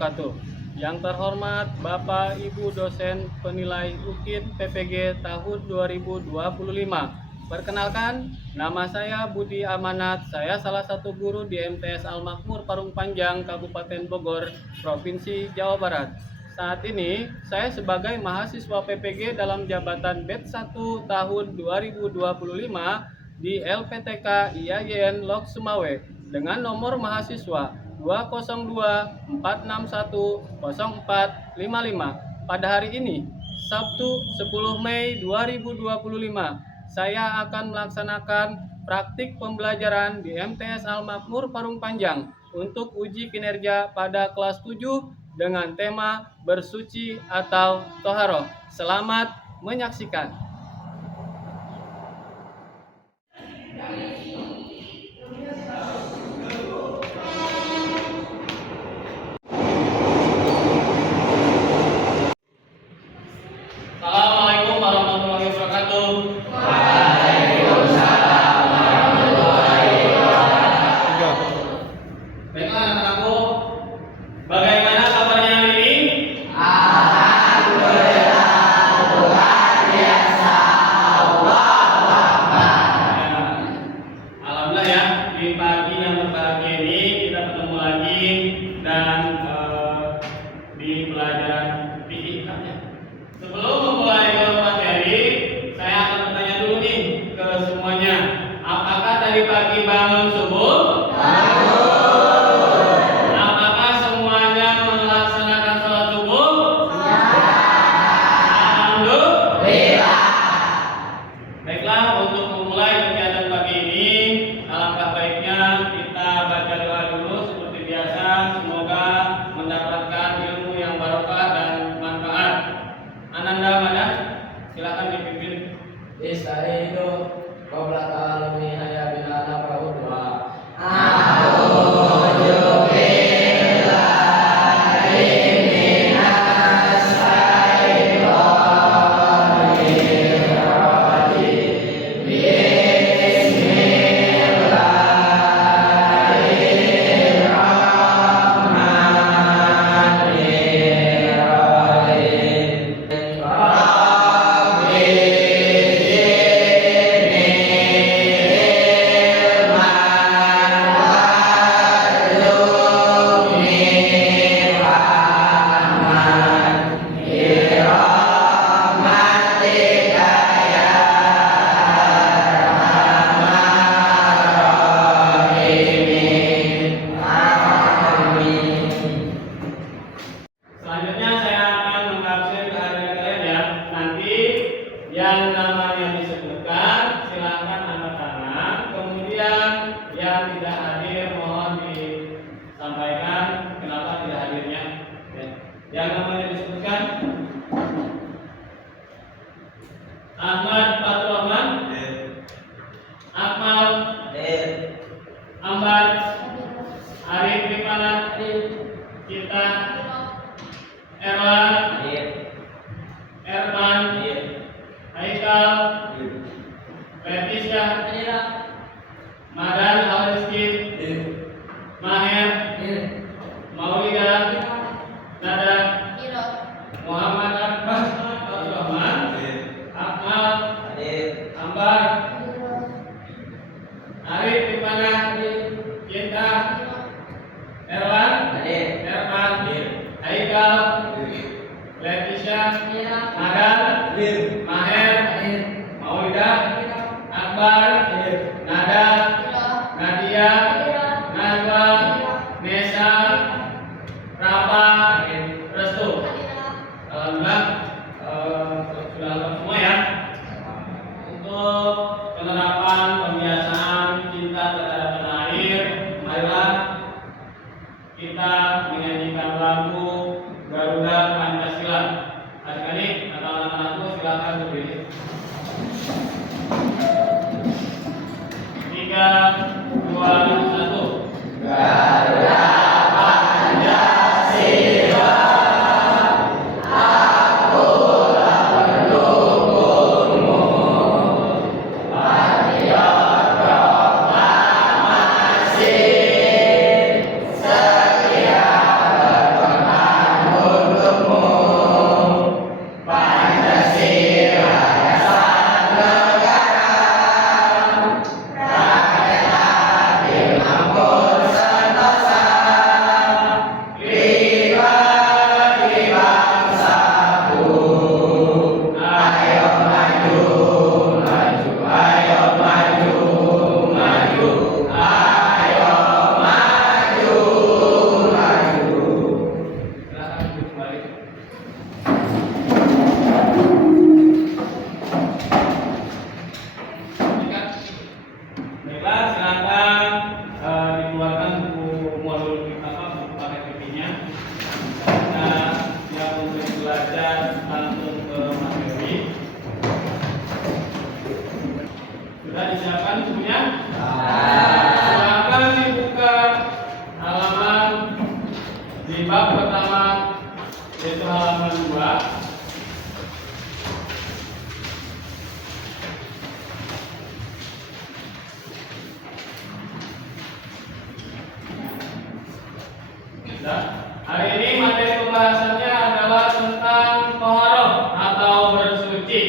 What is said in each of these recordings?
wabarakatuh. Yang terhormat Bapak Ibu dosen penilai UKIN PPG tahun 2025. Perkenalkan, nama saya Budi Amanat. Saya salah satu guru di MTS Al Makmur Parung Panjang, Kabupaten Bogor, Provinsi Jawa Barat. Saat ini, saya sebagai mahasiswa PPG dalam jabatan batch 1 tahun 2025 di LPTK IAIN Lok Sumawe dengan nomor mahasiswa 20246104555. Pada hari ini, Sabtu 10 Mei 2025, saya akan melaksanakan praktik pembelajaran di MTS Al Makmur Parung Panjang untuk uji kinerja pada kelas 7 dengan tema bersuci atau toharoh. Selamat menyaksikan. Assalamualaikum warahmatullahi wabarakatuh. Waalaikumsalam warahmatullahi wabarakatuh. Baiklah anak-anakku, bagaimana kabarnya hari ini? Alhamdulillah, luar biasa. Allahu Akbar. Alhamdulillah ya, di pagi yang berbahagia ini kita ketemu lagi dan di pelajaran fikih ya. Sebelum memulai ke materi, saya akan bertanya dulu nih ke semuanya. Apakah tadi pagi bangun subuh? Apakah semuanya melaksanakan sholat subuh? Alhamdulillah. Baiklah, untuk memulai kegiatan pagi ini, alangkah baiknya kita baca doa dulu seperti biasa. Semoga mendapatkan ilmu yang barokah dan manfaat. Ananda mana? Silakan dipimpin. Istaizu qabla ta'alumi haya binana fa'udwa. Selanjutnya saya akan mengabsen kehadiran kalian ya. Nanti yang namanya disebutkan silakan angkat tangan. Kemudian yang tidak hadir mohon disampaikan kenapa tidak hadirnya. Ya. Yang namanya disebutkan Ahmad Fatul Rahman, Akmal, Ambar, Arif Rifana, Kita, Erwan, Erman, Haikal, Leticia, Madan Al-Rizki, Maher, Maulida, Nada, Muhammad Abbas, Fatul Rahman, Akmal, Ambar, Arif Rifana, Kita, Erwan, Erman, Haikal, Leticia, Madan, Maher, Maulida, Akbar, Nada, Nadia, Najwa, Nesa, Rapa, Restu. Alhamdulillah sudah lengkap semua ya. Untuk penerapan pembiasaan cinta terhadap tanah air, marilah kita menyanyikan lagu Garuda Pancasila. Adik-adik atau anak-anakku silakan berdiri. baca langsung ke materi. Sudah disiapkan bukunya? Silakan dibuka halaman di bab pertama, yaitu halaman 2. Hari ini materi pembahasannya adalah tentang toharoh atau bersuci.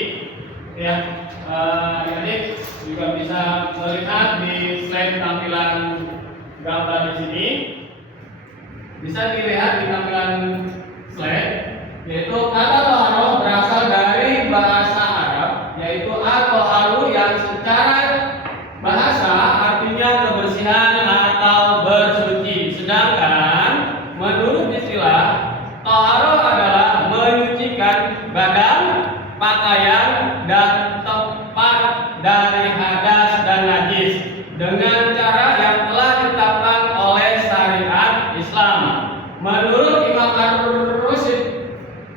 Ya, adik juga bisa melihat di slide tampilan gambar di sini. Bisa dilihat di tampilan slide, yaitu kata toharoh berasal dari bahasa Arab, yaitu at-toharu yang secara bahasa artinya kebersihan atau bersuci. Sedangkan menurut istilah, toharoh adalah menyucikan badan, pakaian, dan tempat dari hadas dan najis dengan cara yang telah ditetapkan oleh syariat Islam. Menurut Imam Ar-Rasyid,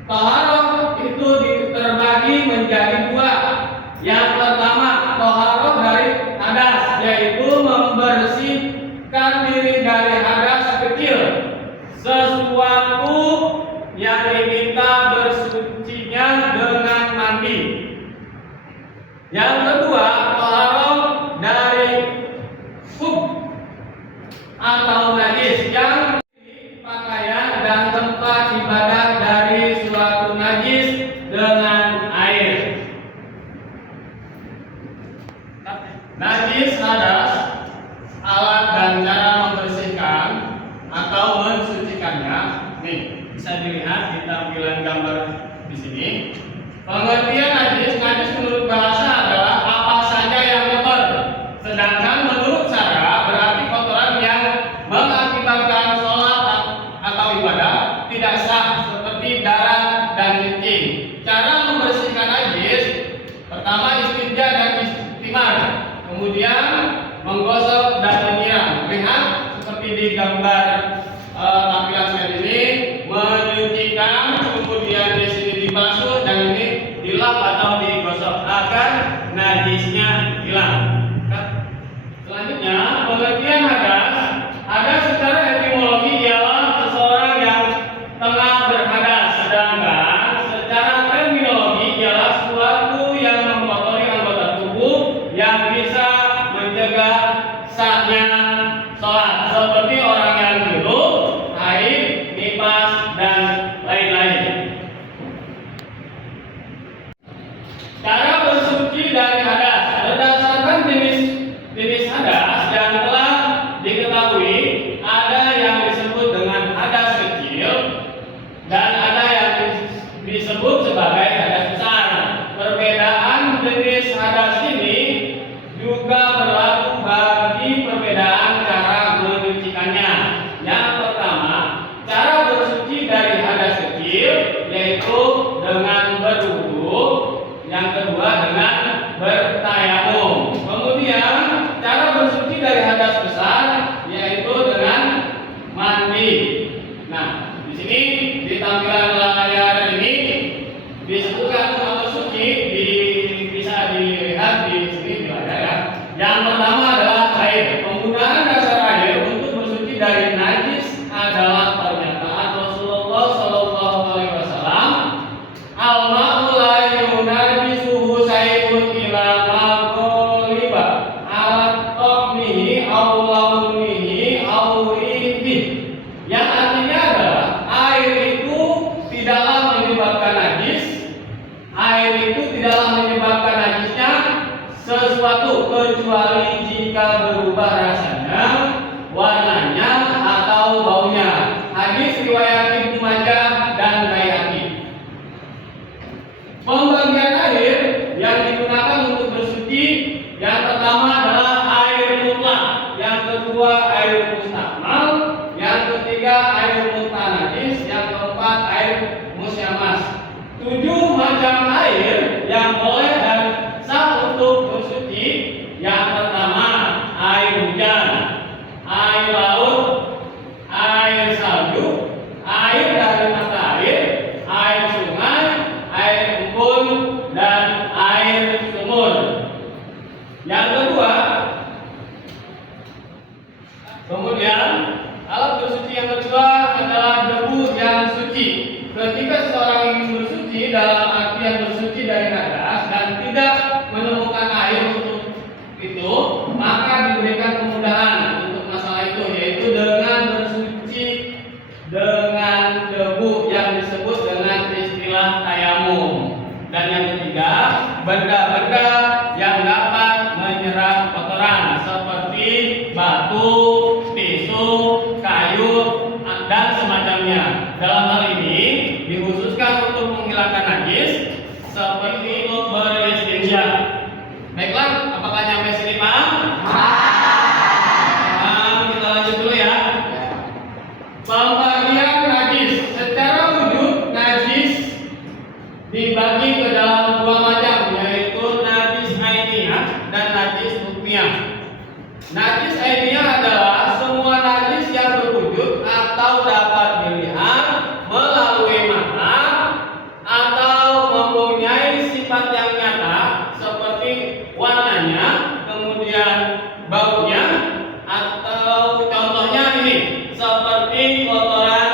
toharoh itu terbagi menjadi 2. Yang pertama, toharoh dari hadas, yaitu membersihkan diri dari hadas kecil, sesuatu yang diminta bersucinya dengan mandi. Yang kedua, toharoh dari khub atau najis, yang pakaian dan tempat ibadah dari suatu najis dengan air. Najis hadas, alat dan cara membersihkan atau mensucikannya. Nih, bisa dilihat di tampilan gambar di sini. Pengertian najis menurut bahasa adalah apa saja yang kotor. Sedangkan menurut syara berarti kotoran yang mengakibatkan sholat atau ibadah tidak sah, seperti darah dan kencing. Cara membersihkan najis, pertama istinja dan istimar, kemudian menggosok dan menyiram. Lihat seperti di gambar tampilan slide ini, menyucikan, kemudian di sini dibasuh dan ini dilap atau digosok agar najisnya hilang. Selanjutnya, pengertian hadas. Hadas secara etimologi ialah seseorang yang tengah berhadas, sedangkan secara terminologi ialah suatu yang mengotori anggota tubuh yang bisa mencegah sahnya sholat, seperti orang yang junub, haid, nifas, dan lain-lain. Cara bersuci dari hadas berdasarkan jenis hadas yang telah diketahui, ada yang disebut dengan hadas kecil dan ada yang disebut sebagai hadas besar. Perbedaan jenis hadas ini juga berlaku bagi perbedaan cara menyucikannya. Yang pertama, cara bersuci dari hadas kecil yaitu dengan berwudu. Yang kedua dengan bertayamum. Kemudian cara bersuci dari hadas besar yaitu dengan mandi. Nah, di sini di tampilan layar ini disebutkan atau suci, bisa dilihat di sini di layar ya. Yang pertama adalah air. Penggunaan dasar air untuk bersuci dari najis adalah pernyataan Rasulullah SAW, al bersuci. Ketika seorang ingin bersuci dalam artian bersuci dari hadas dan tidak menemukan air untuk itu, maka diberikan kemudahan untuk masalah itu, yaitu dengan bersuci dengan debu yang disebut dengan istilah tayamum. Dan yang ketiga, benda-benda yang dapat menyerap kotoran seperti batu, tisu, kayu, dan semacamnya. Dalam hal ini dikhususkan untuk menghilangkan najis seperti beristinja. Baiklah, apakah nyampe sini, Pak? Kita lanjut dulu ya. Pembagian najis. Secara wujud najis dibagi ke dalam dua macam, yaitu najis ainiyah dan najis hukmiyah. Najis ainiyah adalah semua najis yang berwujud atau dapat dilihat melalui mata atau mempunyai sifat yang nyata seperti warnanya, kemudian baunya, atau contohnya ini seperti kotoran,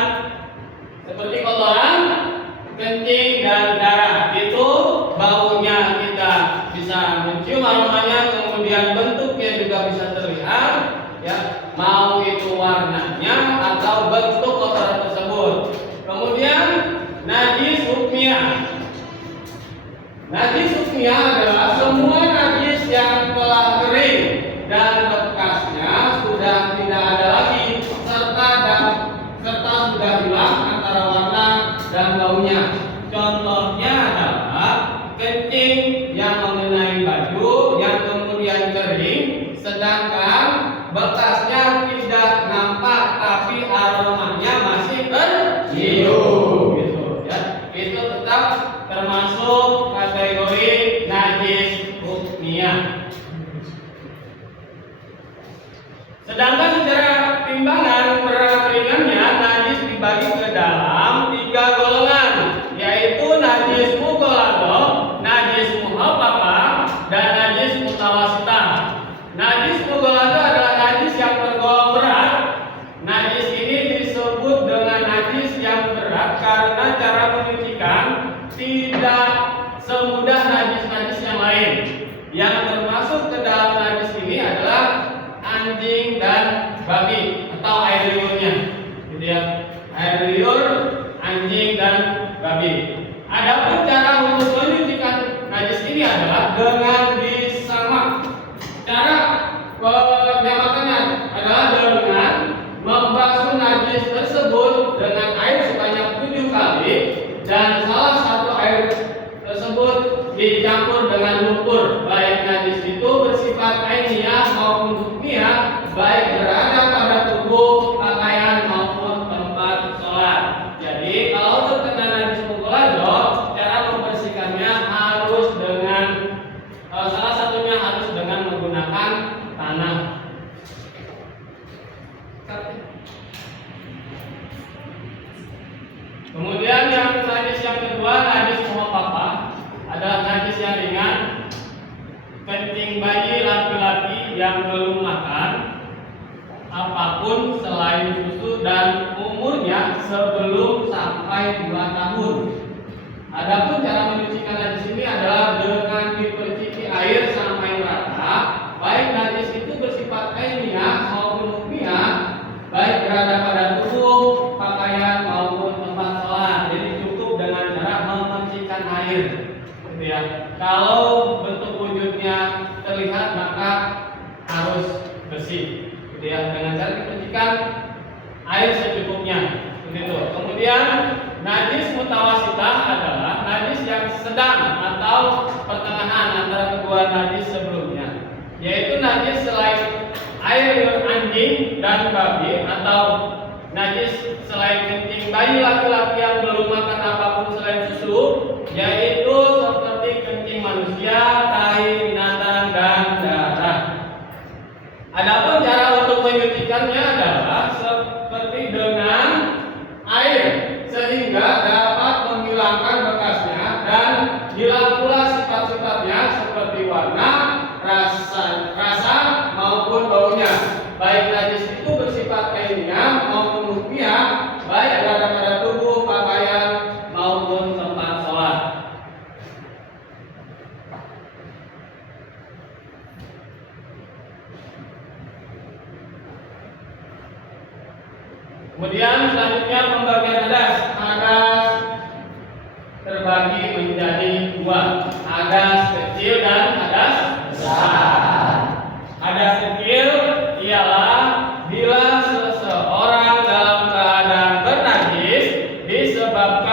kencing dan darah. Itu baunya kita bisa mencium aromanya, kemudian bentuknya juga bisa terlihat, ya, mau itu warnanya atau bentuk kotoran tersebut. Kemudian najis hukmiyah. Najis hukmiyah adalah semua najis yang telah kering dan bekasnya sudah tidak ada lagi, serta sudah hilang antara warna dan baunya. Contohnya adalah kencing yang mengenai baju yang kemudian kering, sedangkan bekasnya tidak nampak tapi aromanya masih tercium, gitu ya. Itu tetap termasuk kategori najis hukmiyah. Sedangkan secara timbangan berat ringannya najis dibagi ke dalam tiga golongan, yaitu najis mughalladhah, najis muhaffafah, dan najis mutawasithah. Najis mughalladhah adalah najis yang tergolong berat. Najis ini disebut dengan najis yang berat karena cara menyucikan tidak semudah najis-najis yang lain. Yang termasuk ke dalam najis ini adalah anjing dan babi atau air liurnya, gitu ya. Air liur, anjing dan babi. Adapun cara untuk menyucikan najis ini adalah dengan disamak. Cara penyamakannya adalah dengan membasuh najis tersebut dengan air sebanyak 7 kali dan salah satu air tersebut dicampur dengan lumpur, baik najis itu bersifat ainiyah maupun hukmiyah, baik berada pada tubuh, pakaian maupun tempat sholat. Jadi kalau terkena najis mughalladhah, cara membersihkannya harus dengan salah satunya harus dengan menggunakan tanah. Kemudian yang najis yang kedua, najis muhaffafah, adalah najis yang ringan. Kencing bayi laki-laki yang belum makan apapun selain susu dan umurnya sebelum sampai 2 tahun. Adapun cara menyucikan najis ini adalah dengan diperciki air sampai merata, baik najis itu bersifat ainiyah maupun hukmiyah, baik berada pada tubuh, pakaian maupun tempat sholat. Jadi cukup dengan cara memercikan air, gitu ya. Kalau bentuk wujudnya terlihat maka harus bersih, gitu ya, dengan cara dipercikan air secukupnya, begitu. Kemudian najis mutawasithah adalah najis yang sedang atau pertengahan antara kedua najis sebelumnya, yaitu najis selain air liur anjing dan babi atau najis selain kencing bayi laki-laki yang belum makan apapun selain susu, yaitu seperti kencing manusia, tahi binatang, dan darah. Adapun cara untuk menyucikannya adalah seperti dengan air, sehingga dapat menghilangkan bekasnya dan hilang pula sifat-sifatnya seperti warna, rasa maupun baunya. Baik najis itu bersifat ainiyah maupun hukmiyah, baik berada pada tubuh, pakaian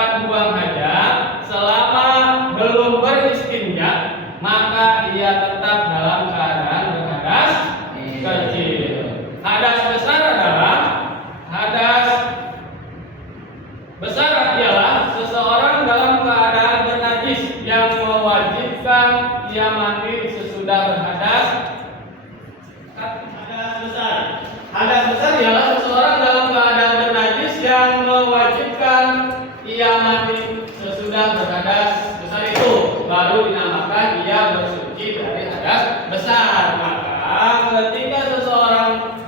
tempat buang hajat selama belum beristinja, maka ia tetap dalam keadaan berhadas kecil. Hadas besar adalah seseorang dalam keadaan bernajis yang mewajibkan ia mandi sesudah berhadas. Hadas besar ialah seseorang dalam keadaan bernajis yang mewajibkan ia mandi sesudah berhadas besar, itu baru dinamakan ia bersuci dari hadas besar. Maka ketika seseorang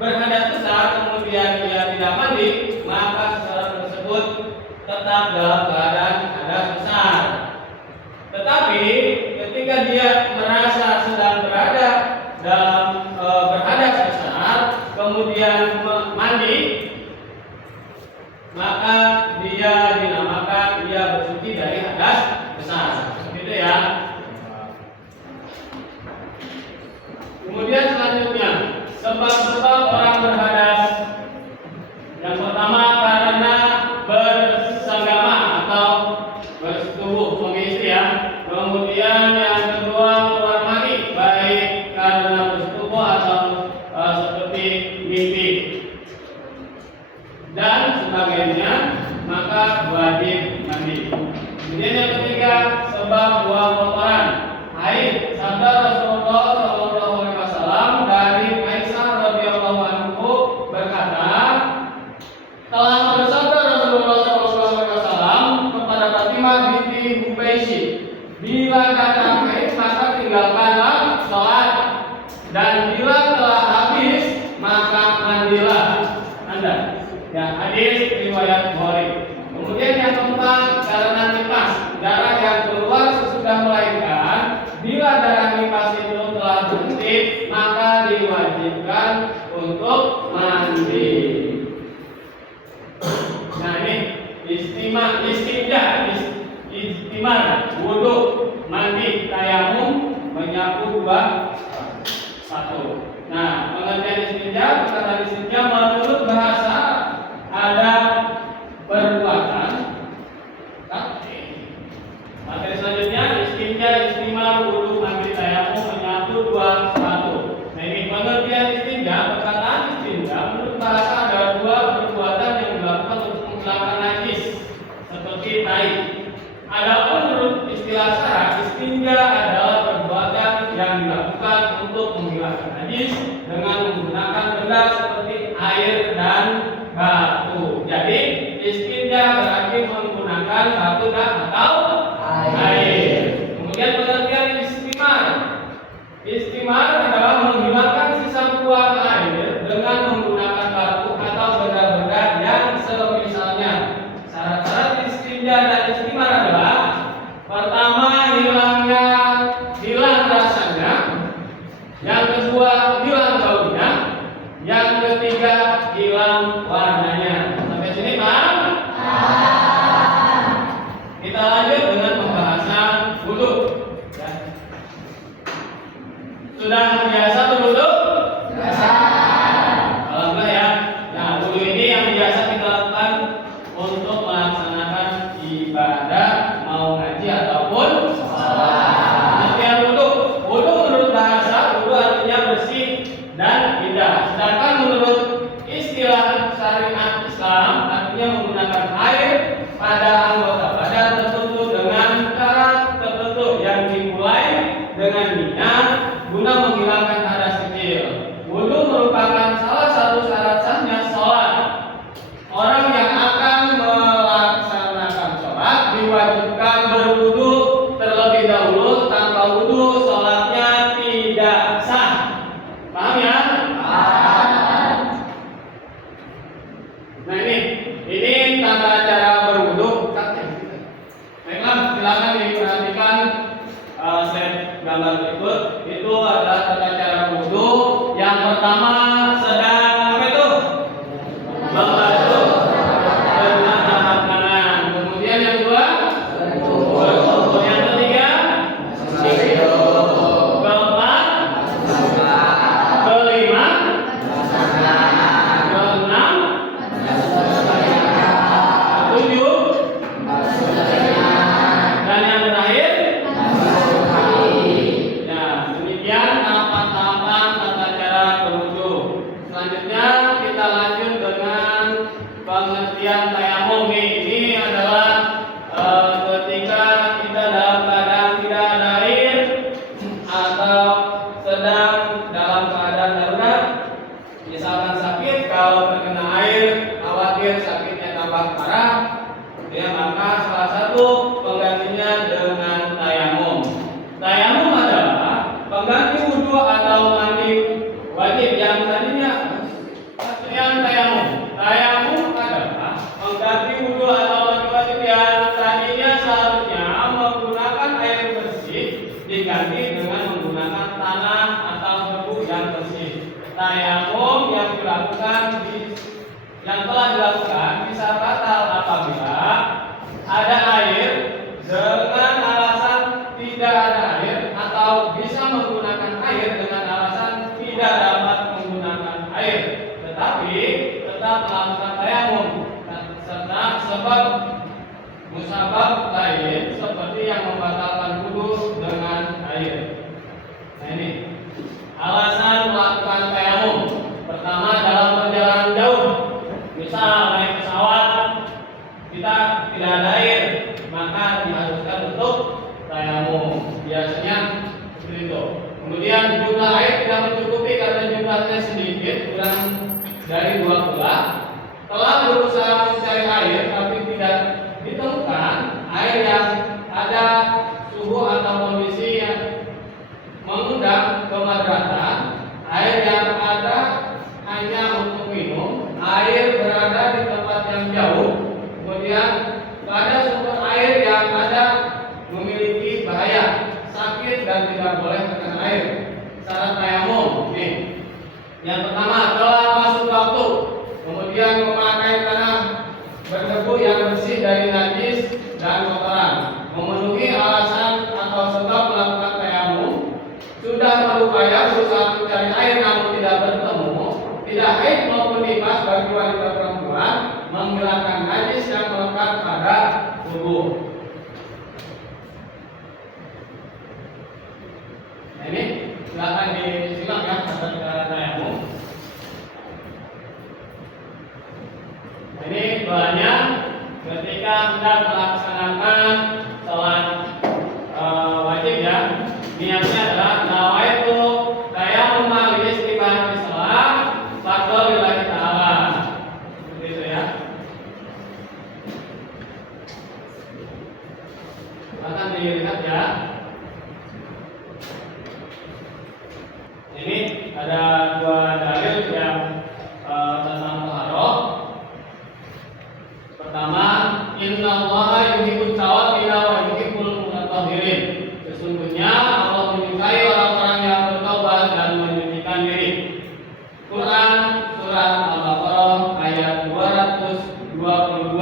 berhadas besar kemudian ia tidak mandi, maka seseorang tersebut tetap dalam keadaan hadas besar. Tetapi ketika dia merasa sedang berada dalam berhadas besar kemudian mandi, maka dia dinamakan dia bersuci dari hadas besar. Gitu ya. Kemudian selanjutnya, sebab-sebab orang berhadas. Yang pertama karena bersenggama atau bersetubuh suami istri ya. Kemudian yang kedua keluar mani, baik karena bersetubuh atau seperti mimpi dan sebagainya, maka wajib mandi. Kemudian yang ketiga sebab buang kotoran, haid. Sabda Rasulullah SAW dari Aisyah radhiyallahu anhu berkata, telah bersabda Rasulullah SAW kepada Fatimah binti Hubaisy, bila datang haid maka tinggalkanlah sholat, dan bila telah habis maka mandilah Anda. Ya, hadis riwayat Bukhari. Kemudian yang keempat karena nifas, darah yang keluar sesudah melahirkan. Bila darah nifas itu telah berhenti, maka diwajibkan untuk mandi. Nah ini istimar, wudhu, mandi, tayamum, menyapu dua, satu. Nah pengertian istinja, perkataan istinja menurut bahasa ada perbuatan. Materi selanjutnya istinja, istimar, wudhu, mandi, tayamum, menyapu dua, satu. Nah ini pengertian istinja, perkataan istinja menurut bahasa ada dua perbuatan yang dilakukan untuk menghilangkan najis seperti tai. Adapun menurut istilah syara, istinja adalah perbuatan yang dilakukan untuk menghilangkan najis dengan menggunakan benda seperti air dan batu. Jadi istinja berarti menggunakan batu dan atau air. Kemudian pengertian istimar. Istimar adalah menghilangkan sisa buang air dengan menggunakan batu atau benda-benda yang semisalnya. Syarat-syarat istinja dan istimar adalah pertama hilang rasanya, yang kedua hilang baunya, yang ketiga hilang warnanya. Sampai sini paham? Kita lanjut dengan pembahasan satu penggantinya dengan tayamum. Tayamum adalah pengganti wudhu atau mandi wajib yang tadinya tayamum. Tayamum adalah pengganti wudhu atau mandi wajib yang tadinya seharusnya menggunakan air bersih diganti dengan menggunakan tanah atau debu yang bersih. Tayamum yang telah dilakukan bisa batal apabila ada air dengan alasan tidak ada air atau bisa menggunakan air dengan alasan tidak dapat menggunakan air, tetapi tetap melakukan tayamum serta sebab musabab lain seperti yang membatalkan wudhu dengan air. Nah ini alasan melakukan tayamum. Pertama, dalam perjalanan jauh, misal naik pesawat kita tidak ada air, maka diharuskan untuk tayamum. Biasanya seperti itu. Kemudian jumlah air tidak mencukupi karena jumlahnya sedikit, kurang dari 2 gelas. Telah berusaha mencari air tapi tidak ditemukan air yang ada suhu atau kondisi yang mengundang kemadaratan. Air yang ada hanya untuk minum, air berada di tempat yang jauh, kemudian pada sumber air yang ada memiliki bahaya, sakit dan tidak boleh terkena air. Syarat tayamum nih. Yang pertama, telah masuk waktu, kemudian memakai tanah berdebu yang bersih dari najis dan kotoran, memenuhi alasan atau sebab melakukan tayamum, sudah berupaya berusaha mencari air namun tidak bertemu, tidak haid maupun nifas bagi wanita perempuan, menghilangkan najis yang melekat pada tubuh. Nah ini silakan disimak ya pada tayamum. Nah, ini doanya ketika hendak melaksanakan sholat wajib ya. Niatnya adalah nawaitu tayamum li-istiqbal shalah fardhu lillahi ta'ala. Seperti itu ya. Akan dilihat ya. Ini ada 2 dalil yang tentang taharah. Pertama, innallaha yuhibbut tawwabina wa yuhibbul mutatahhirin. Sesungguhnya Allah menyukai orang-orang yang bertobat dan menyucikan diri. Quran surat Al-Baqarah ayat 222.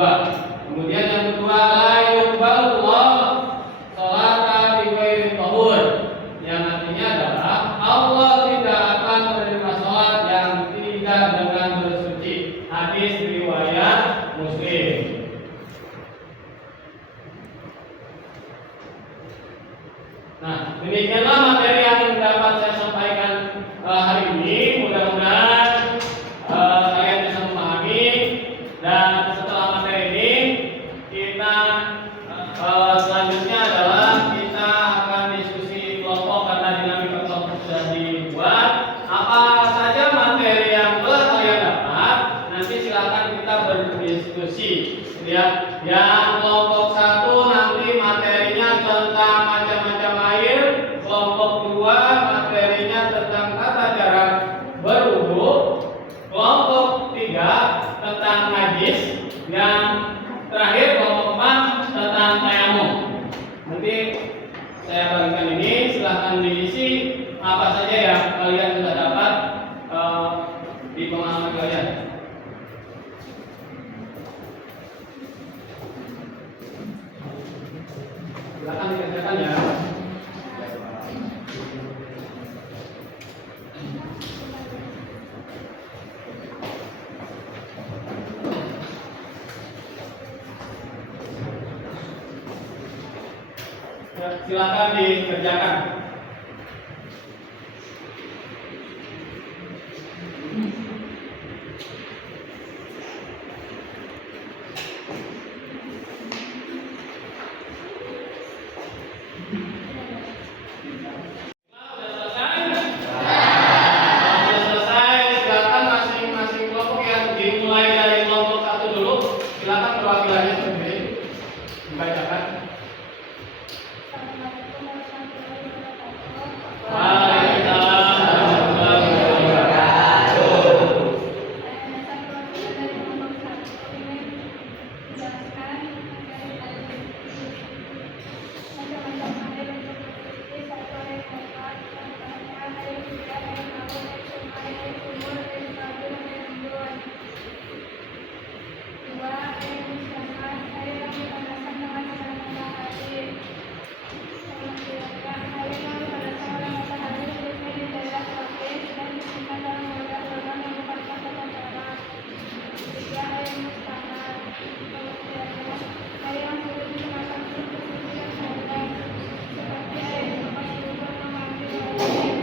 Kemudian yang kedua, la yuqbalullah sholata bi ghairi tahur. Yang artinya adalah Allah tidak akan menerima sholat yang tidak dengan bersuci. Hadis riwayat Muslim. Nah, demikianlah materi yang dapat saya sampaikan hari ini. Mudah-mudahan kalian bisa memahami. Dan setelah materi ini, kita selanjutnya adalah kita akan diskusi kelompok karena dinamika kelompok sudah dibuat. Apa saja materi yang telah kalian dapat, nanti silakan kita berdiskusi. Ya, yang kelompok 1 nanti materinya tentang macam-macam air, kelompok 2 materinya tentang tata cara berwudu, kelompok 3 tentang najis, yang terakhir kelompok 4 tentang tayamum. Nanti saya bagikan ini, silahkan diisi apa saja yang kalian sudah dapat di pemahaman kalian. Silakan dikerjakan ya. Silakan dikerjakan. Silakan perwakilannya sendiri. Dibacakan. Assalamualaikum warahmatullahi wabarakatuh. Waalaikumsalam warahmatullahi wabarakatuh. Saya Nessa Perwakilan dari kelompok 1 ingin menjelaskan materi macam-macam air untuk bersuci, satu air kotor, contohnya air hujan, air laut, air sungai, air sumur, air sabun, air embun. Dua, air musyawarah, air yang dipanasan dengan sinar matahari. Yang ketiga, air yang dipanasan oleh matahari khususnya di daerah tropis dan disimpan dalam wadah logam yang merupakan kekotoran. Tiga, air mustahar. Pengertiannya, air yang sulit digunakan untuk bersuci dan sholat, seperti air bekas lumpur mengandung air.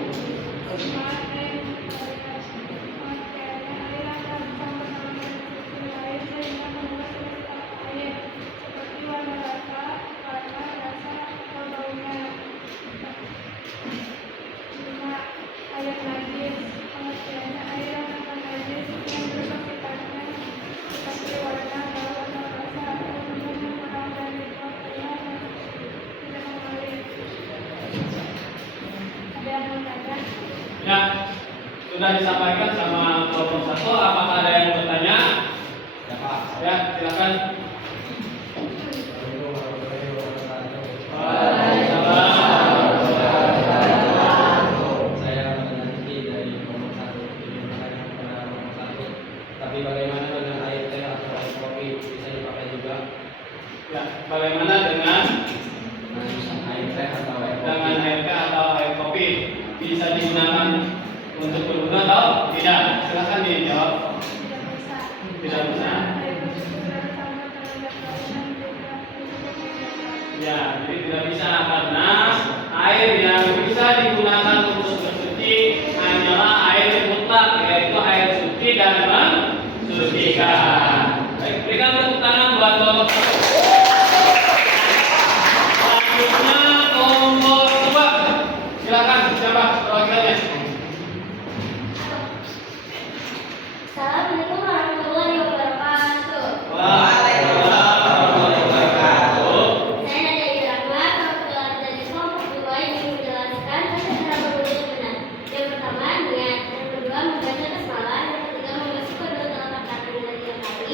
Lima, air mustahadah. Pengertiannya, air yang terangsang bersama dengan susu lain sehingga mengubah sifat air, seperti warna rasa, atau baunya. Lima, air najis. Pengertiannya, air yang akan najis yang berubah sifatnya seperti warna, bau, atau rasa, atau kemudian yang kurang dari waktunya dan tidak mengalir. Ada yang mau tanya? Ya, sudah disampaikan sama kelompok 1. Apakah ada yang mau bertanya? Ya Pak. Ya, silakan. Saya menanti dari kelompok 1 ingin bertanya kepada kelompok 1. Tapi bagaimana dengan air teh atau air kopi bisa dipakai juga? Ya, bagaimana dengan Air teh atau air kopi? dengan air teh atau air kopi bisa digunakan untuk berguna atau tidak? Silakan dijawab. Tidak bisa. Tidak bisa. Air bersih bersama terhadap lain dan juga untuk mengenakan. Ya, jadi tidak bisa karena air yang bisa digunakan untuk bersuci hanyalah air mutlak, yaitu air suci dan mensucikan. Baik, berikan tepuk tangan buat kelompok 1. Selanjutnya kelompok 2. Silakan, siapa perwakilannya? Assalamualaikum warahmatullahi wabarakatuh. Waalaikumsalam warahmatullahi wabarakatuh. Saya Nadia Irahma, perwakilan dari kelompok 2 yang ingin menjelaskan tentang cara berwudu yang benar. Yang pertama, niat. Yang kedua, membaca basmalah. Yang ketiga, membasuh kedua telapak kaki. Dan yang terakhir,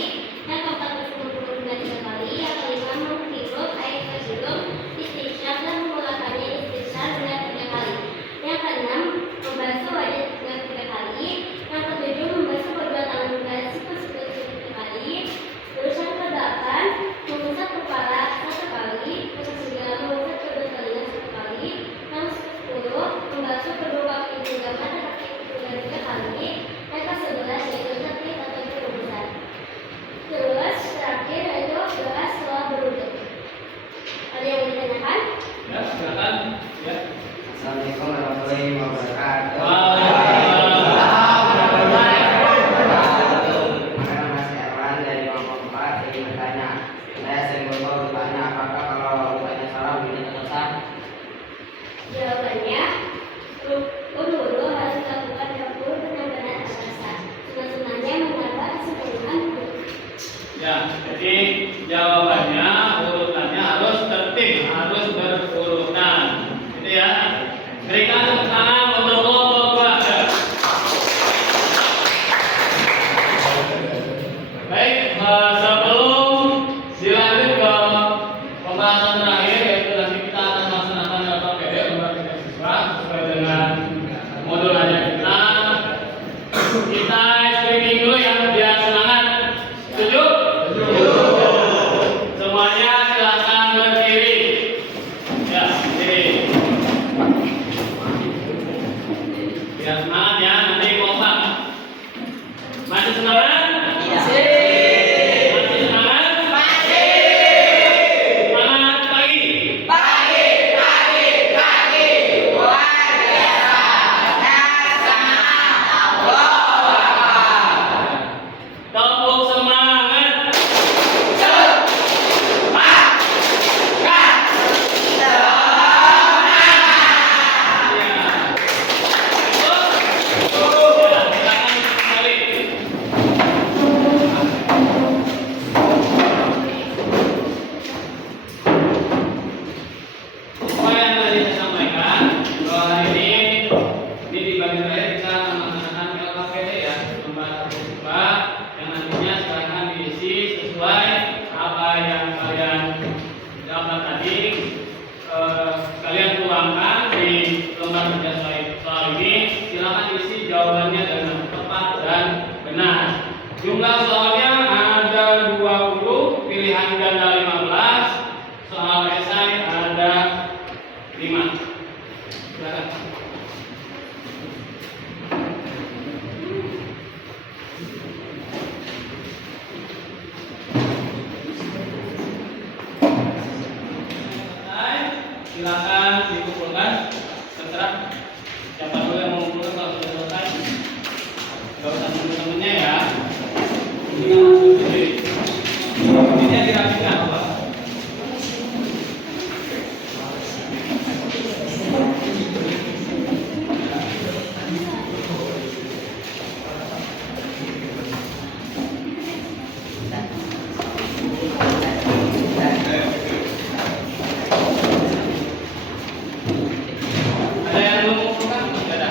silakan dikumpulkan. Terserah siapa dulu yang mau mengumpulkan kalau sudah selesai. Gak usah temen-temennya ya. Ini kan langsung sendiri. Ini dirapikan Pak. Ada yang mau mengumpulkan? Tidak ada.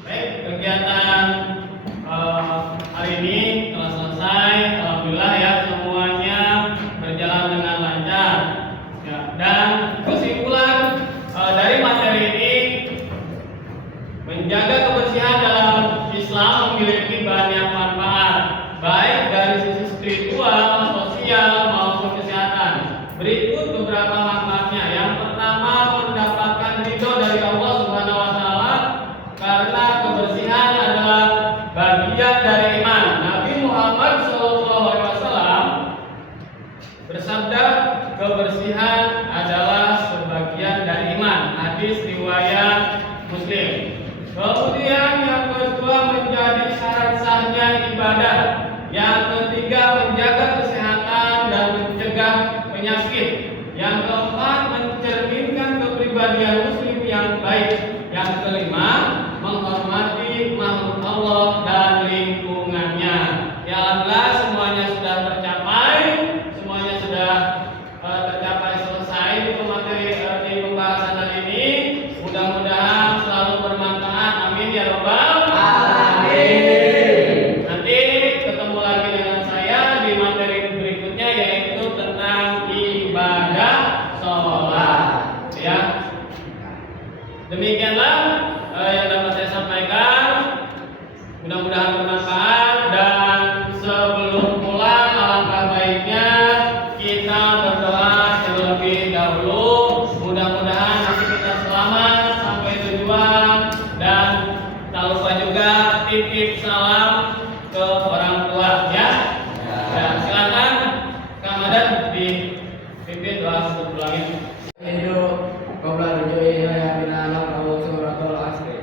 Baik, kegiatan hari ini telah selesai. Alhamdulillah ya, semuanya berjalan dengan lancar. Ya, dan kesimpulan dari materi ini, menjaga kebersihan dalam Islam memiliki banyak manfaat, baik dari sisi spiritual, sosial maupun kesehatan. Berikut beberapa manfaatnya. Yang pertama, mendapatkan ridho dari Allah Subhanahu wa taala karena kebersihan adalah bagian dari iman. Nabi Muhammad SAW bersabda, kebersihan adalah sebagian dari iman. Hadis riwayat Muslim. Kemudian yang kedua, menjadi syarat sahnya ibadah. Yang ketiga, menjaga kesehatan dan mencegah penyakit. Yang keempat, mencerminkan kepribadian muslim yang baik. Yang kelima, menghormati makhluk Allah dan lingkungannya. Ya alhamdulillah, semuanya sudah tercapai, semuanya sudah tercapai selesai untuk materi di pembahasan hari ini. Mudah-mudahan selalu bermanfaat. Amin ya robbal alamin. Nanti ketemu lagi dengan saya di materi berikutnya, yaitu tentang ibadah sholat. Ya, demikianlah yang dapat saya sampaikan. Mudah-mudahan bermanfaat, dan sebelum pulang alangkah baiknya kita berdoa terlebih dahulu. Mudah-mudahan nanti kita selamat sampai tujuan, dan tak lupa juga titip salam ke orang tua ya. Dan silakan Kang Madan dipimpin doa untuk pulangnya. Hidup qabla rujui ila bina lahu suratul asri.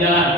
jalan.